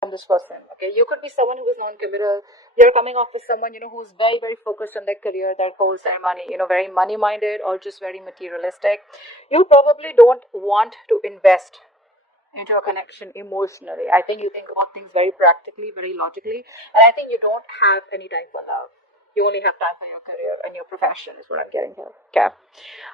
from this person. Okay, you could be someone who is non-committal. You're coming off with someone, who's very, very focused on their career, their goals, their money, very money-minded or just very materialistic. You probably don't want to invest into a connection emotionally. I think you think about things very practically, very logically, and I think you don't have any time for love. You only have time for your career and your profession, is what I'm getting here. Okay.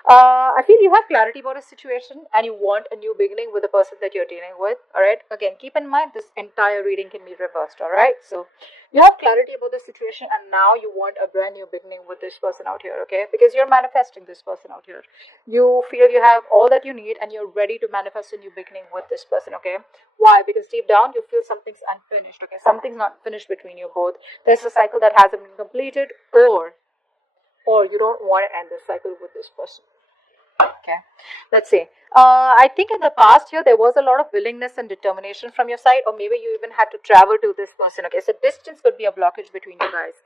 I feel you have clarity about a situation and you want a new beginning with the person that you're dealing with. All right. Again, keep in mind this entire reading can be reversed. All right. So you have clarity about the situation and now you want a brand new beginning with this person out here. Okay. Because you're manifesting this person out here. You feel you have all that you need and you're ready to manifest a new beginning with this person. Okay. Why? Because deep down you feel something's unfinished. Okay. Something's not finished between you both. There's a cycle that hasn't been completed, or you don't want to end this cycle with this person. Okay, let's see. I think in the past here there was a lot of willingness and determination from your side, or maybe you even had to travel to this person. Okay, so distance could be a blockage between you guys.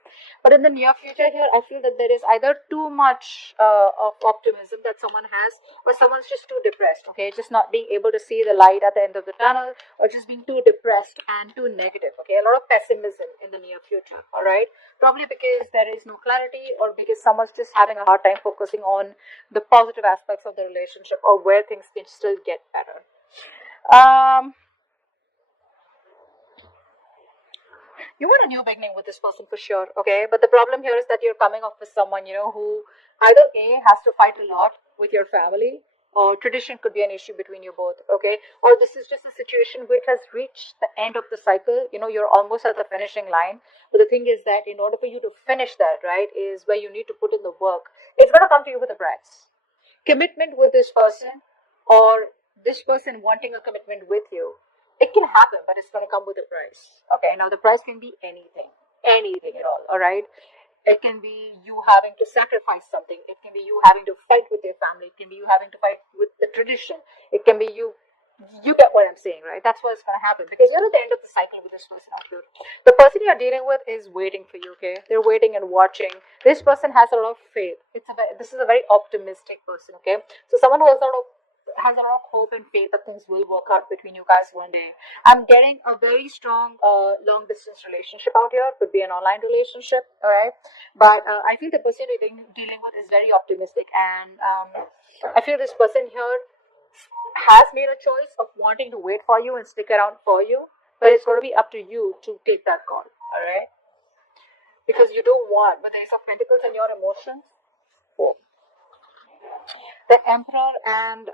But in the near future here, I feel that there is either too much of optimism that someone has, or someone's just too depressed. Okay, just not being able to see the light at the end of the tunnel, or just being too depressed and too negative. Okay, a lot of pessimism in the near future. All right, probably because there is no clarity, or because someone's just having a hard time focusing on the positive aspects of the relationship or where things can still get better. Um, you want a new beginning with this person for sure, okay? But the problem here is that you're coming off with someone, who either A has to fight a lot with your family, or tradition could be an issue between you both, okay? Or this is just a situation which has reached the end of the cycle, you're almost at the finishing line. But the thing is that in order for you to finish that, right, is where you need to put in the work. It's going to come to you with a price. Commitment with this person, or this person wanting a commitment with you, it can happen, but it's going to come with a price. Okay, now the price can be anything at all. All right, it can be you having to sacrifice something, it can be you having to fight with your family, it can be you having to fight with the tradition, it can be you get what I'm saying, right? That's what's going to happen because you're at the end of the cycle with this person out here. The person you're dealing with is waiting for you, okay? They're waiting and watching. This person has a lot of faith. This is a very optimistic person, okay? So someone who has a lot of hope and faith that things will work out between you guys one day. I'm getting a very strong long distance relationship out here. Could be an online relationship, all right? But I feel the person you're dealing with is very optimistic, and I feel this person here has made a choice of wanting to wait for you and stick around for you, but it's going to be up to you to take that call, all right? Because you don't want, with the Ace of Pentacles and your emotions, oh, the Emperor and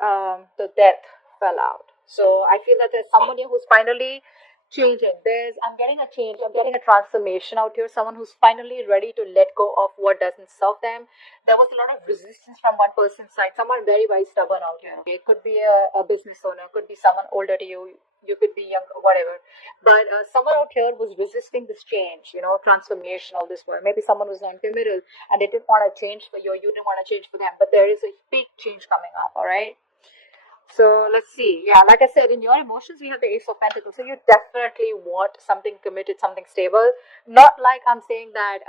the Death fell out. So I feel that there's someone here who's finally changing. I'm getting a change, I'm getting a transformation out here. Someone who's finally ready to let go of what doesn't serve them. There was a lot of resistance from one person's side. Someone very, very stubborn out here. Okay? It could be a business owner, could be someone older to you. You could be young, whatever. But someone out here was resisting this change, transformation, all this work. Maybe someone was non-committal and they didn't want to change for you, or you didn't want to change for them. But there is a big change coming up, all right? So let's see. Yeah, like I said, in your emotions, we have the Ace of Pentacles. So you definitely want something committed, something stable. Not like I'm saying that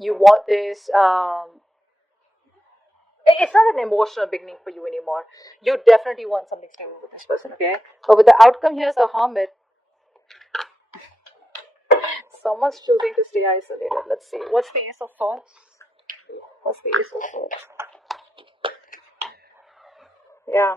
you want this. It's not an emotional beginning for you anymore. You definitely want something stable with this person, okay? But with the outcome, here's the Hermit. Someone's choosing to stay isolated. Let's see. What's the Ace of Swords? What's the Ace of Swords? Yeah.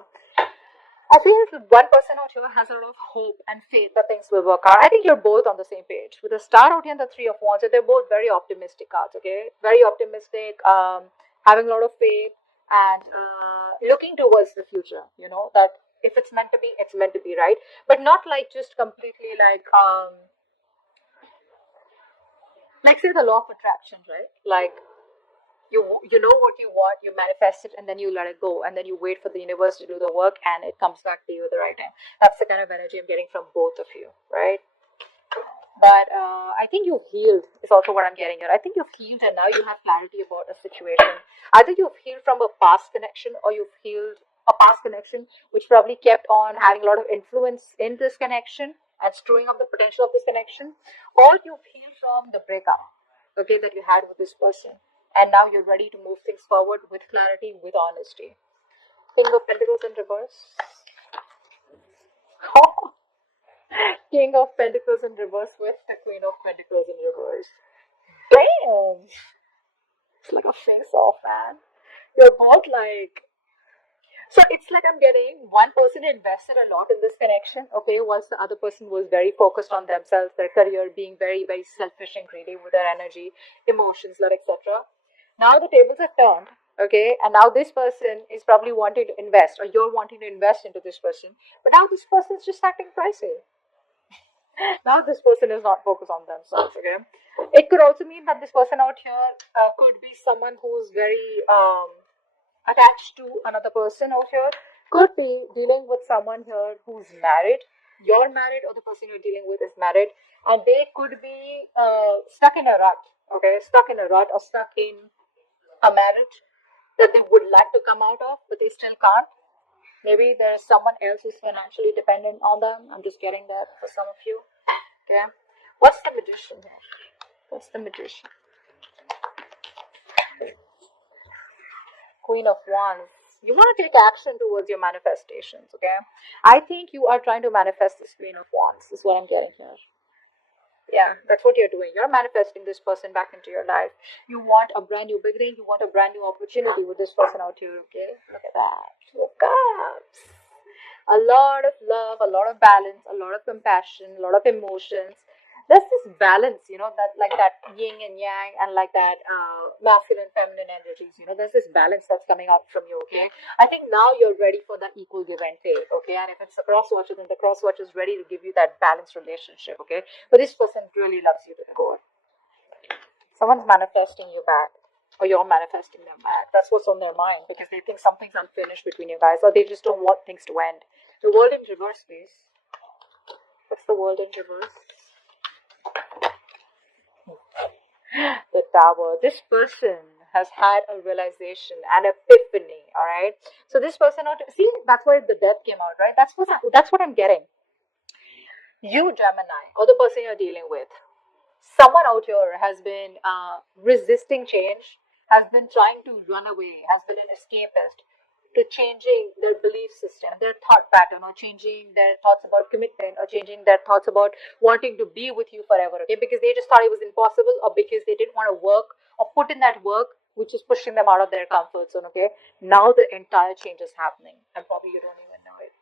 I feel one person out here has a lot of hope and faith that things will work out. I think you're both on the same page. With the Star out here and the Three of Wands, they're both very optimistic cards, okay? Very optimistic, having a lot of faith, and looking towards the future, that if it's meant to be, it's meant to be, right? But not like just completely like say the law of attraction, right? Like you know what you want, you manifest it, and then you let it go, and then you wait for the universe to do the work, and it comes back to you at the right time. That's the kind of energy I'm getting from both of you, right? But I think you've healed is also what I'm getting here. I think you've healed and now you have clarity about a situation. Either you've healed from a past connection, or you've healed a past connection which probably kept on having a lot of influence in this connection and screwing up the potential of this connection, or you've healed from the breakup, okay, that you had with this person. And now you're ready to move things forward with clarity, with honesty. King of Pentacles in reverse. King of Pentacles in reverse with the Queen of Pentacles in reverse. Damn! It's like a face off, man. You're both like. So it's like I'm getting one person invested a lot in this connection, okay, whilst the other person was very focused on themselves, their career, being very, very selfish and greedy with their energy, emotions, love, etc. Now the tables have turned, okay, and now this person is probably wanting to invest, or you're wanting to invest into this person, but now this person is just acting pricey. Now this person is not focused on themselves, okay. It could also mean that this person out here could be someone who's very attached to another person out here, could be dealing with someone here who's married. You're married, or the person you're dealing with is married, and they could be stuck in a rut, okay, stuck in a rut or stuck in a marriage that they would like to come out of, but they still can't. Maybe there's someone else who's financially dependent on them. I'm just getting that for some of you. Okay. What's the magician here? What's the magician? Queen of Wands. You want to take action towards your manifestations, okay? I think you are trying to manifest this Queen of Wands, is what I'm getting here. Yeah, that's what you're doing. You're manifesting this person back into your life. You want a brand new beginning. You want a brand new opportunity with this person out here, okay? Look at that. Two of Cups. A lot of love, a lot of balance, a lot of compassion, a lot of emotions. There's this balance, that like that yin and yang, and like that masculine, feminine energies. There's this balance that's coming out from you. Okay, I think now you're ready for the equal give and take. Okay, and if it's a cross watcher, then the cross watcher is ready to give you that balanced relationship. Okay, but this person really loves you to the core. Someone's manifesting you back, or you're manifesting them back. That's what's on their mind, because they think something's unfinished between you guys, or they just don't want things to end. The world in reverse, please. What's the world in reverse? The Tower. This person has had a realization, an epiphany. All right. So this person, see, that's why the death came out, right? That's what I'm getting. You, Gemini, or the person you're dealing with, someone out here has been resisting change, has been trying to run away, has been an escapist to changing their belief system, their thought pattern, or changing their thoughts about commitment, or changing their thoughts about wanting to be with you forever, okay? Because they just thought it was impossible, or because they didn't want to work or put in that work, which is pushing them out of their comfort zone, okay? Now the entire change is happening, and probably you don't even know it.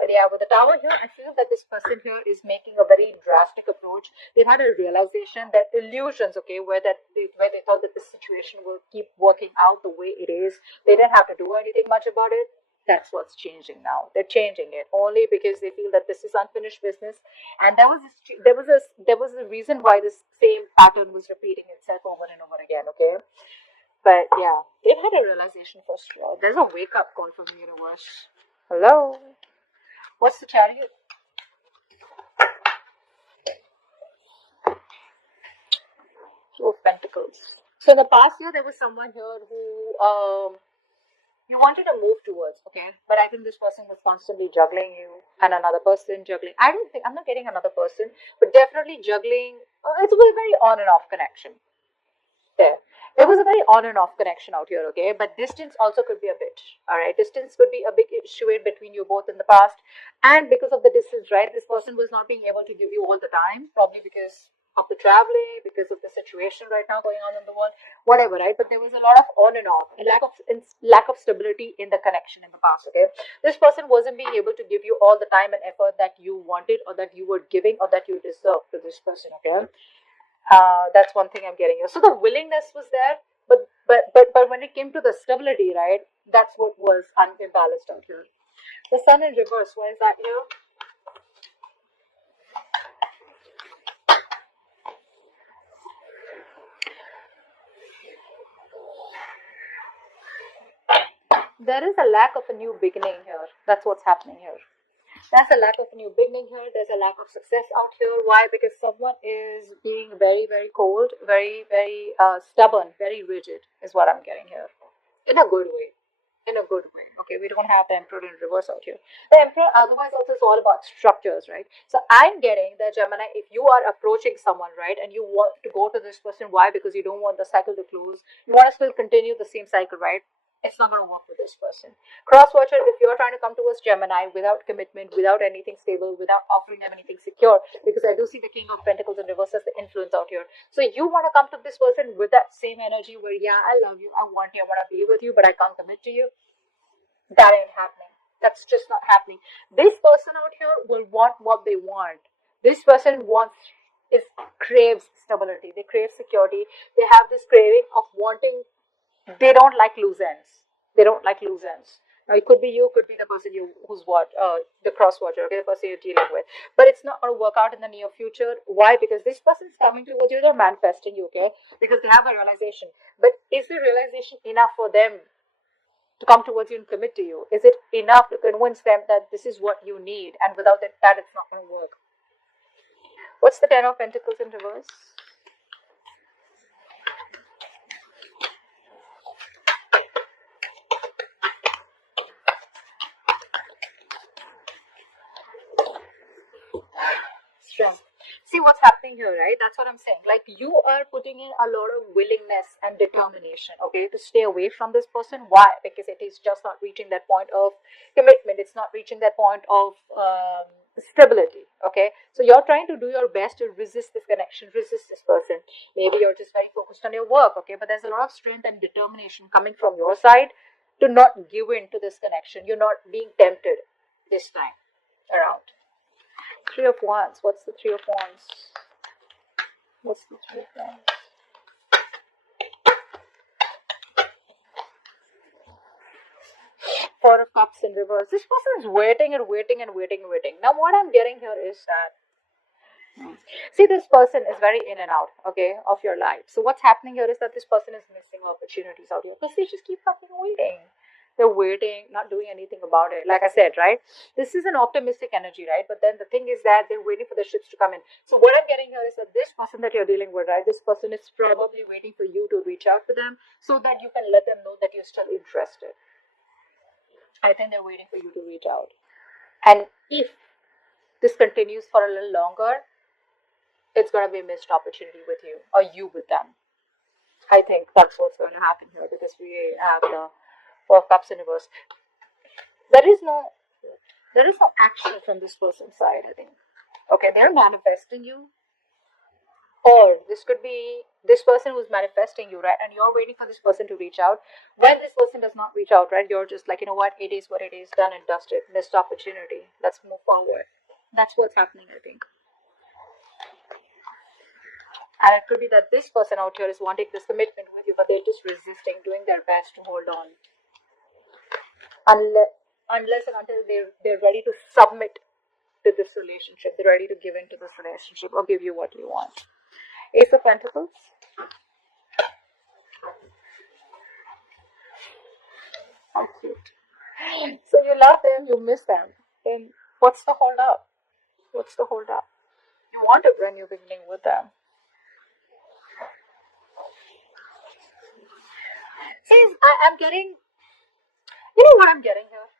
But yeah, with the Tower here, I feel that this person here is making a very drastic approach. They've had a realization that illusions, okay, where they thought that the situation will keep working out the way it is. They didn't have to do anything much about it. That's what's changing now. They're changing it only because they feel that this is unfinished business, and there was a reason why this same pattern was repeating itself over and over again. Okay, but yeah, they've had a realization for sure. There's a wake up call from the universe. Hello. What's the Chariot? Two of Pentacles. So in the past year, there was someone here who you wanted to move towards, okay? But I think this person was constantly juggling you, and another person juggling. I'm not getting another person, but definitely juggling. It's a very on and off connection. There. It was a very on and off connection out here, okay? But distance also could be a bit, all right? Distance could be a big issue between you both in the past. And because of the distance, right, this person was not being able to give you all the time, probably because of the traveling, because of the situation right now going on in the world, whatever, right? But there was a lot of on and off, a lack of stability in the connection in the past, okay? This person wasn't being able to give you all the time and effort that you wanted, or that you were giving, or that you deserved to this person, okay? That's one thing I'm getting here. So the willingness was there, but when it came to the stability, right, that's what was unimbalanced out here. The Sun in reverse. Why is that here? There is a lack of a new beginning here. That's what's happening here. There's a lack of a new beginning here. There's a lack of success out here. Why? Because someone is being very, very cold, very, very stubborn, very rigid, is what I'm getting here. In a good way. In a good way. Okay, we don't have the Emperor in reverse out here. The Emperor otherwise also is all about structures, right? So I'm getting that, Gemini, if you are approaching someone, right, and you want to go to this person, why? Because you don't want the cycle to close. You want to still continue the same cycle, right? It's not going to work with this person. Cross watcher, if you're trying to come towards Gemini without commitment, without anything stable, without offering them anything secure, because I do see the King of Pentacles in reverse as the influence out here. So you want to come to this person with that same energy where, yeah, I love you, I want you, I want to be with you, but I can't commit to you. That ain't happening. That's just not happening. This person out here will want what they want. This person craves stability. They crave security. They have this craving of wanting. They don't like loose ends. They don't like loose ends. Now it could be you, could be the person who's the cross watcher, okay, the person you're dealing with. But it's not going to work out in the near future. Why? Because this person is coming towards you. They're manifesting you, okay, because they have a realization. But is the realization enough for them to come towards you and commit to you? Is it enough to convince them that this is what you need, and without that it's not going to work? What's the Ten of Pentacles in reverse? Strength. See what's happening here, right? That's what I'm saying. Like, you are putting in a lot of willingness and determination, okay, to stay away from this person. Why? Because it is just not reaching that point of commitment. It's not reaching that point of stability, okay? So you're trying to do your best to resist this connection, resist this person. Maybe you're just very focused on your work, okay? But there's a lot of strength and determination coming from your side to not give in to this connection. You're not being tempted this time around. Three of Wands. What's the Three of Wands? What's the Three of Wands? Four of Cups in reverse. This person is waiting and waiting and waiting and waiting. Now what I'm getting here is that, see, this person is very in and out, okay, of your life. So what's happening here is that this person is missing opportunities out here because they just keep fucking waiting. They're waiting, not doing anything about it. Like I said, right? This is an optimistic energy, right? But then the thing is that they're waiting for the ships to come in. So what I'm getting here is that this person that you're dealing with, right? This person is probably waiting for you to reach out to them so that you can let them know that you're still interested. I think they're waiting for you to reach out. And if this continues for a little longer, it's going to be a missed opportunity with you, or you with them. I think that's what's going to happen here, because we have the Four of Cups in reverse. There is no action from this person's side, I think. Okay, they're manifesting you. Or this could be this person who's manifesting you, right? And you're waiting for this person to reach out. When this person does not reach out, right, you're just like, you know what, it is what it is, done and dusted, missed opportunity. Let's move forward. That's what's happening, I think. And it could be that this person out here is wanting this commitment with you, but they're just resisting, doing their best to hold on. Unless and until they're ready to submit to this relationship, they're ready to give in to this relationship or give you what you want. Ace of Pentacles. How cute. So you love them, you miss them. Then what's the hold up? What's the hold up? You want a brand new beginning with them. See, I'm getting, you know what I'm getting here?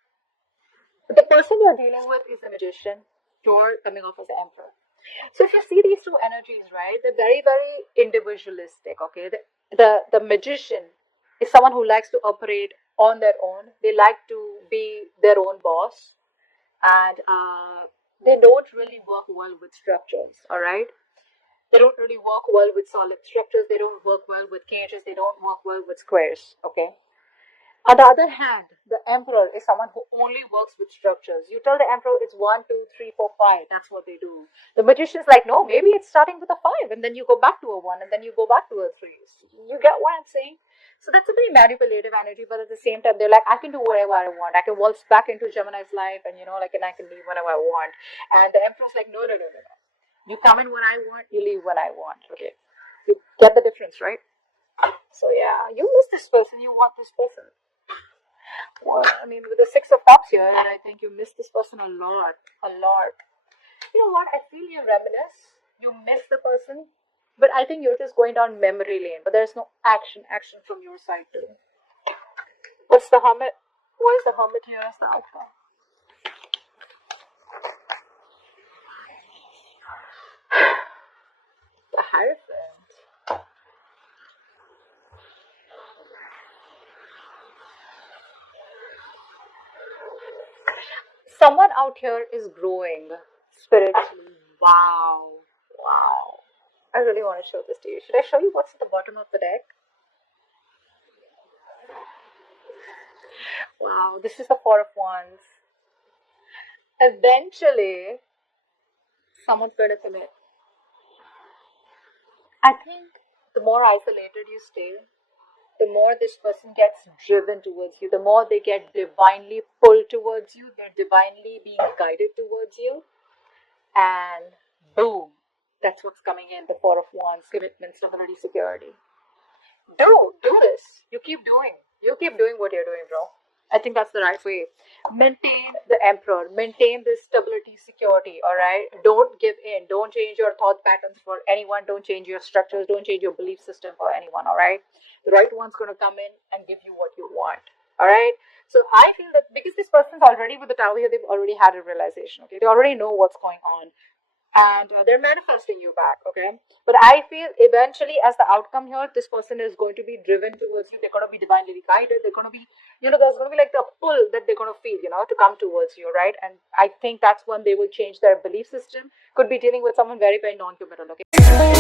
The person you're dealing with is a magician. You're coming off as an emperor. So if you see these two energies, right, they're very, very individualistic, okay? The magician is someone who likes to operate on their own. They like to be their own boss. And they don't really work well with structures, all right? They don't really work well with solid structures. They don't work well with cages. They don't work well with squares, okay? On the other hand, the emperor is someone who only works with structures. You tell the emperor it's 1, 2, 3, 4, 5. That's what they do. The magician's like, no, maybe it's starting with a 5, and then you go back to a 1, and then you go back to a 3. You get what I'm saying? So that's a very manipulative energy, but at the same time, they're like, I can do whatever I want. I can waltz back into Gemini's life, and and I can leave whenever I want. And the emperor's like, no, no, no, no, no. You come in when I want, you leave when I want. Okay, you get the difference, right? So yeah, you miss this person, you want this person. Well, I mean, with the Six of Cups here, I think you miss this person a lot, a lot. You know what? I feel you reminisce. You miss the person, but I think you're just going down memory lane. But there's no action from your side too. What's the Hermit? Why is the Hermit here as the outcome? The Hierophant. Someone out here is growing spiritually. Wow. Wow. I really want to show this to you. Should I show you what's at the bottom of the deck? Wow, this is the Four of Wands. Eventually, someone's going to commit. I think the more isolated you stay, the more this person gets driven towards you, the more they get divinely pulled towards you, they're divinely being guided towards you, and boom, that's what's coming in, the Four of Wands, commitment, stability, security. Do this. You keep doing what you're doing, bro. I think that's the right way. Maintain the emperor. Maintain this stability, security. All right. Don't give in. Don't change your thought patterns for anyone. Don't change your structures. Don't change your belief system for anyone. All right. The right one's going to come in and give you what you want. All right. So I feel that because this person's already with the tower here, they've already had a realization. Okay. They already know what's going on, and they're manifesting you back. Okay, but I feel eventually as the outcome here, this person is going to be driven towards you. They're going to be divinely guided. They're going to be, there's going to be like the pull that they're going to feel, to come towards you, right? And I think that's when they will change their belief system. Could be dealing with someone very, very non-committal. Okay.